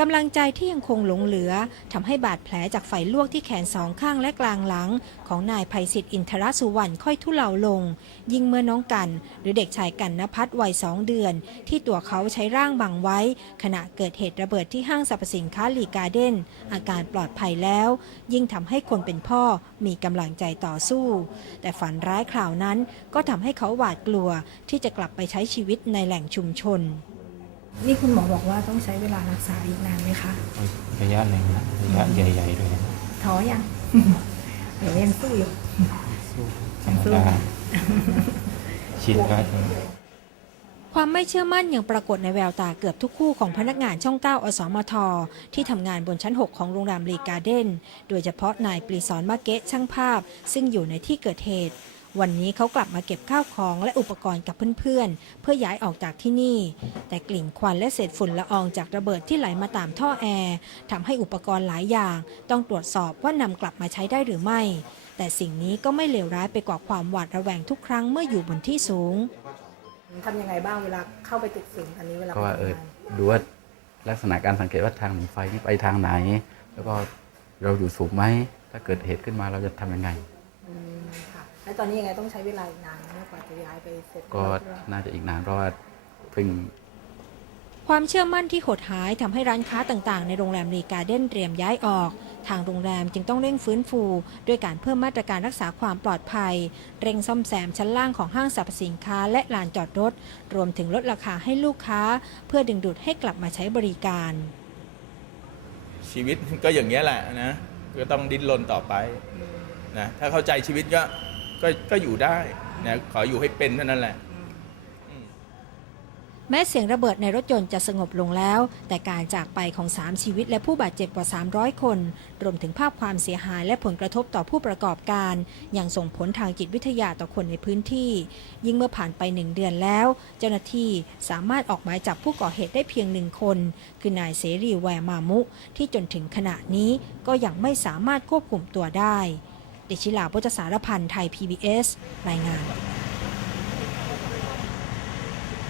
กำลังใจที่ยังคงหลงเหลือทำให้บาดแผลจากไฟลวกที่แขนสองข้างและกลางหลัง ของนายภัยศิษฐ์อินทรสุวรรณค่อยทุเลาลง ยิ่งเมื่อน้องกัน หรือเด็กชายกันนพัฒน์วัยสองเดือน ที่ตัวเขาใช้ร่างบังไว้ ขณะเกิดเหตุระเบิดที่ห้างสรรพสินค้าลีการ์เด้น อาการปลอดภัยแล้ว ยิ่งทำให้คนเป็นพ่อมีกำลังใจต่อสู้ แต่ฝันร้ายคราวนั้นก็ทำให้เขาหวาดกลัวที่จะกลับไปใช้ชีวิตในแหล่งชุมชน นี่คุณหมอบอกว่าต้องใช้เวลารักษาอีกนานไหมคะ ระยะหนึ่งนะระยะใหญ่ๆด้วยนะท้อยัง หรือยังสู้อยู่ สู้ธรรมดาชินแล้วใช่ไหมความไม่เชื่อมั่นยังปรากฏในแววตาเกือบทุกคู่ของพนักงานช่อง 9 อสมท ที่ทำงานบนชั้น 6 ของโรงแรมรีการ์เด้น โดยเฉพาะนายปรีสอนมาเกะช่างภาพ ซึ่งอยู่ในที่เกิดเหตุ วันนี้เขากลับมาเก็บข้าวของและอุปกรณ์กับเพื่อนๆ เพื่อย้ายออกจากที่นี่ แต่กลิ่นควันและเศษฝุ่นละอองจากระเบิดที่ไหลมาตามท่อแอร์ทำให้อุปกรณ์หลายอย่าง ต้องตรวจสอบว่านำกลับมาใช้ได้หรือไม่ แต่สิ่งนี้ก็ไม่เลวร้ายไปกว่าความหวาดระแวงทุกครั้งเมื่ออยู่บนที่สูงทำยังไงบ้างเวลาเข้าไปตึกสูงอันนี้เวลาก็ว่าไปเออทำงานดูว่าลักษณะการสังเกตว่าทางหนีไฟนี่ไปทางไหน แล้วก็เราอยู่สูงไหมถ้าเกิดเหตุขึ้นมาเราจะทำยังไงอืมค่ะแล้ว ตอนนี้ยังไงต้องใช้เวลาอีกนานไหมกว่าจะย้ายไปเสร็จก็เรียบร้อยน่าจะอีกนานเพราะว่าเพิ่งความเชื่อมั่นที่หดหายทำให้ร้านค้าต่างๆ ในโรงแรมรีการ์เด้นเตรียมย้ายออก ทางโรงแรมจึงต้องเร่งฟื้นฟู ด้วยการเพิ่มมาตรการรักษาความปลอดภัย เร่งซ่อมแซมชั้นล่างของห้างสรรพสินค้าและลานจอดรถ รวมถึงลดราคาให้ลูกค้า เพื่อดึงดูดให้กลับมาใช้บริการ ชีวิตก็อย่างนี้ยแหละนะก็ต้องดิ้นรนต่อไปนะถ้าเข้าใจชีวิตก็ ก็ก็อยู่ได้นะขออยู่ให้เป็นเท่านั้นแหละ แม้เสียงระเบิดในรถยนต์จะสงบลงแล้ว แต่การจากไปของ 3 ชีวิตและผู้บาดเจ็บกว่า 300 คน รวมถึงภาพความเสียหายและผลกระทบต่อผู้ประกอบการ ยังส่งผลทางจิตวิทยาต่อคนในพื้นที่ ยิ่งเมื่อผ่านไปหนึ่งเดือนแล้ว เจ้าหน้าที่สามารถออกหมายจับผู้ก่อเหตุได้เพียงหนึ่งคน คือนายเสรีแวร์มามุ ที่จนถึงขณะนี้ก็ยังไม่สามารถควบคุมตัวได้ เดชิลาพุทธสารพันธ์ไทย PBS รายงาน